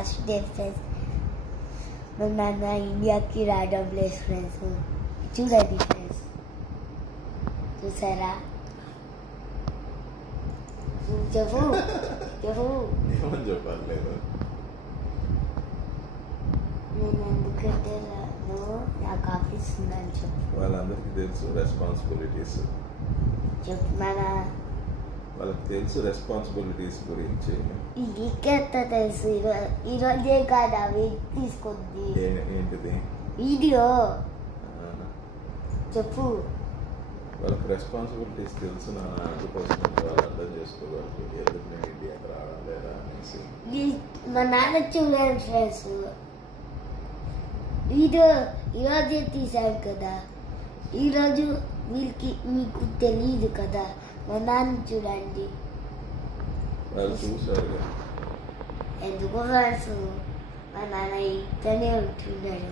Last day friends. మా నాన్న ఇండియాకి రావడం లేదు ఫ్రెండ్స్. చూడండి ఫ్రెండ్స్, చూసారా? చెప్పు చెప్పు. ఏమని చెప్పాలి లేదు. నేను ఎందుకంటే నాకు ఆఫీస్ ఉందని చెప్పు. వాళ్ళందరికీ తెలుసు రెస్పాన్సిబిలిటీస్. చెప్పు నాన్న. వాళ్ళకి తెలుసు రెస్పాన్సిబిలిటీస్ గురించి. నీకెంత తెలుసు? ఈరోజే కాదా తీసుకుంది ఏంటిది వీడియో? చెప్పు. వాళ్ళకి రెస్పాన్సిబిలిటీస్ తెలుసు. నా అందుకోసం వాళ్ళు అర్థం చేసుకోగలరు ఎందుకు నేను ఇండియాకి రావడం లేదా అనేసి. మా నాన్న చూడండి ఫ్రెండ్స్, వీడియో ఈరోజే తీసాను కదా. ఈరోజు మీకు తెలియదు కదా. మా నాన్న చూడండి. వాళ్ళు చూసారు ఎందుకు ఫ్రెండ్స్, మా నాన్న ఇక్కడనే ఉంటున్నాడు.